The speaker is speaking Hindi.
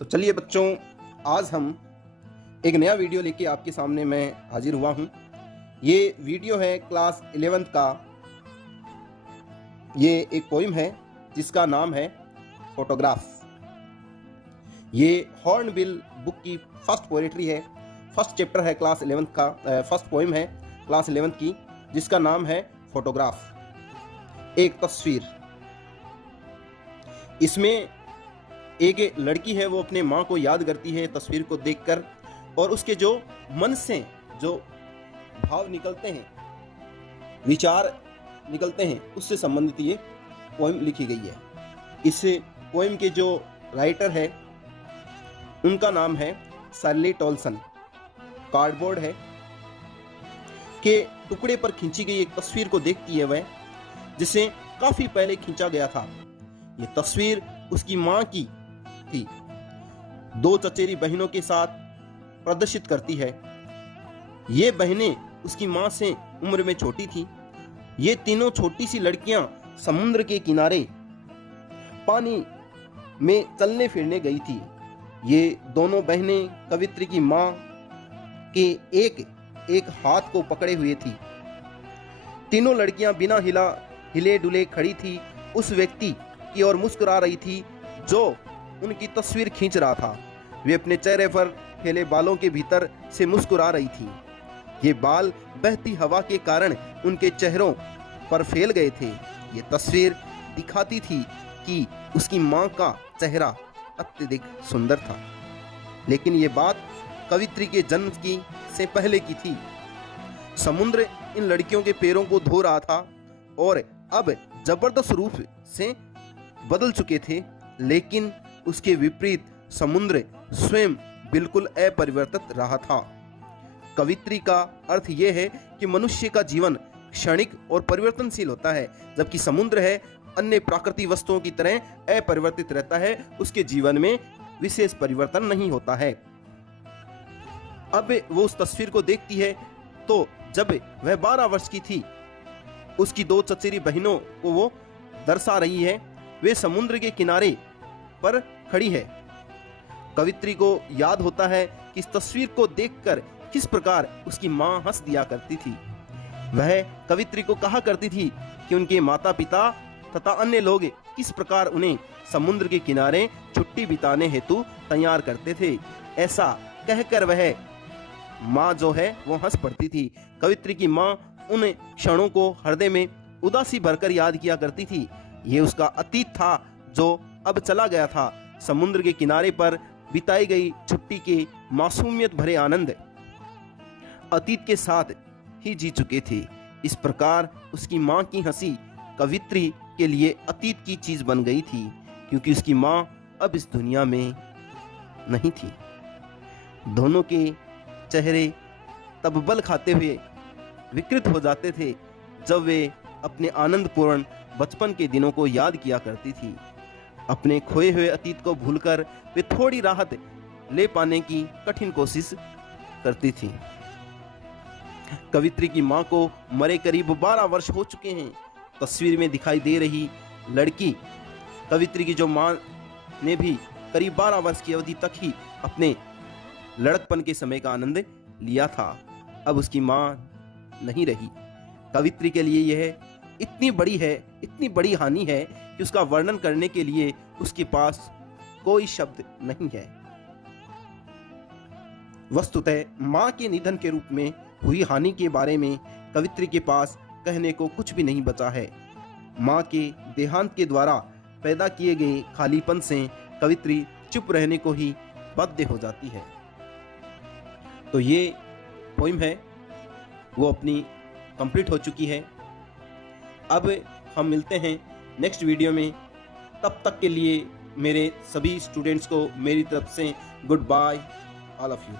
तो चलिए बच्चों, आज हम एक नया वीडियो लेके आपके सामने मैं हाजिर हुआ हूँ। ये वीडियो है क्लास 11th का। ये एक पोइम है जिसका नाम है फोटोग्राफ। ये हॉर्नबिल बुक की फर्स्ट पोएट्री है, फर्स्ट चैप्टर है क्लास 11th का, फर्स्ट पोइम है क्लास 11th की, जिसका नाम है फोटोग्राफ। एक तस्वीर। इसमें एक लड़की है, वो अपने माँ को याद करती है तस्वीर को देखकर, और उसके जो मन से जो भाव निकलते हैं, विचार निकलते हैं, उससे संबंधित ये पोएम लिखी गई है। इस पोएम के जो राइटर है उनका नाम है शर्ली टोल्सन। कार्डबोर्ड है के टुकड़े पर खींची गई एक तस्वीर को देखती है वह, जिसे काफी पहले खींचा गया था। ये तस्वीर उसकी माँ की थी, दो चचेरी बहनों के साथ प्रदर्शित करती है। ये बहनें उसकी माँ से उम्र में छोटी थी। ये तीनों छोटी सी लड़कियां समुद्र के किनारे पानी में चलने फिरने गई थी। ये दोनों बहनें कवित्री की माँ के एक हाथ को पकड़े हुए थी। तीनों लड़कियां बिना हिले डुले खड़ी थी, उस व्यक्ति की ओर मुस्कुरा रही थी जो उनकी तस्वीर खींच रहा था। वे अपने चेहरे पर फैले बालों के भीतर से मुस्कुरा रही थी। ये बाल बहती हवा के कारण उनके चेहरों पर फैल गए थे। ये तस्वीर दिखाती थी कि उसकी माँ का चेहरा अत्यधिक सुंदर था। लेकिन ये बात कवित्री के जन्म की से पहले की थी। समुद्र इन लड़कियों के पैरों को धो रहा था और अब जबरदस्त रूप से बदल चुके थे, लेकिन उसके विपरीत समुद्र स्वयं बिल्कुल अपरिवर्तित रहा था। कवित्री का अर्थ यह है कि मनुष्य का जीवन क्षणिक और परिवर्तनशील होता है, जबकि समुद्र है अन्य प्राकृतिक वस्तुओं की तरह अपरिवर्तित रहता है। उसके जीवन में विशेष परिवर्तन नहीं होता है। अब वो उस तस्वीर को देखती है तो जब वह 12 वर्ष की थी, उसकी दो चचेरी बहनों को वो दर्शा रही है। वे समुद्र के किनारे पर खड़ी है। कवित्री को याद होता है कि इस तस्वीर को देखकर किस प्रकार उसकी माँ हंस दिया करती थी। वह कवित्री को कहा करती थी कि उनके माता पिता तथा अन्य लोग किस प्रकार उन्हें समुद्र के किनारे छुट्टी बिताने हेतु तैयार करते थे। ऐसा कहकर वह माँ जो है वो हंस पड़ती थी। कवित्री की माँ उन क्षणों को हृदय में उदासी भरकर याद किया करती थी। ये उसका अतीत था जो अब चला गया था। समुद्र के किनारे पर बिताई गई छुट्टी के मासूमियत भरे आनंद अतीत के साथ ही जी चुके थे। इस प्रकार उसकी माँ की हंसी कवित्री के लिए अतीत की चीज बन गई थी, क्योंकि उसकी माँ अब इस दुनिया में नहीं थी। दोनों के चेहरे तब बल खाते हुए विकृत हो जाते थे जब वे अपने आनंदपूर्ण बचपन के दिनों को याद किया करती थी। अपने खोए हुए अतीत को भूलकर वे थोड़ी राहत ले पाने की कठिन कोशिश करती थी। कवित्री की माँ को मरे करीब 12 वर्ष हो चुके हैं। तस्वीर में दिखाई दे रही लड़की कवित्री की जो माँ ने भी करीब 12 वर्ष की अवधि तक ही अपने लड़कपन के समय का आनंद लिया था। अब उसकी माँ नहीं रही। कवित्री के लिए यह इतनी बड़ी हानि है कि उसका वर्णन करने के लिए उसके पास कोई शब्द नहीं है। वस्तुतः माँ के निधन के रूप में हुई हानि के बारे में कवित्री के पास कहने को कुछ भी नहीं बचा है। माँ के देहांत के द्वारा पैदा किए गए खालीपन से कवित्री चुप रहने को ही बाध्य हो जाती है। तो ये पोइम है वो अपनी कंप्लीट हो चुकी है। अब हम मिलते हैं नेक्स्ट वीडियो में। तब तक के लिए मेरे सभी स्टूडेंट्स को मेरी तरफ से goodbye, all of you.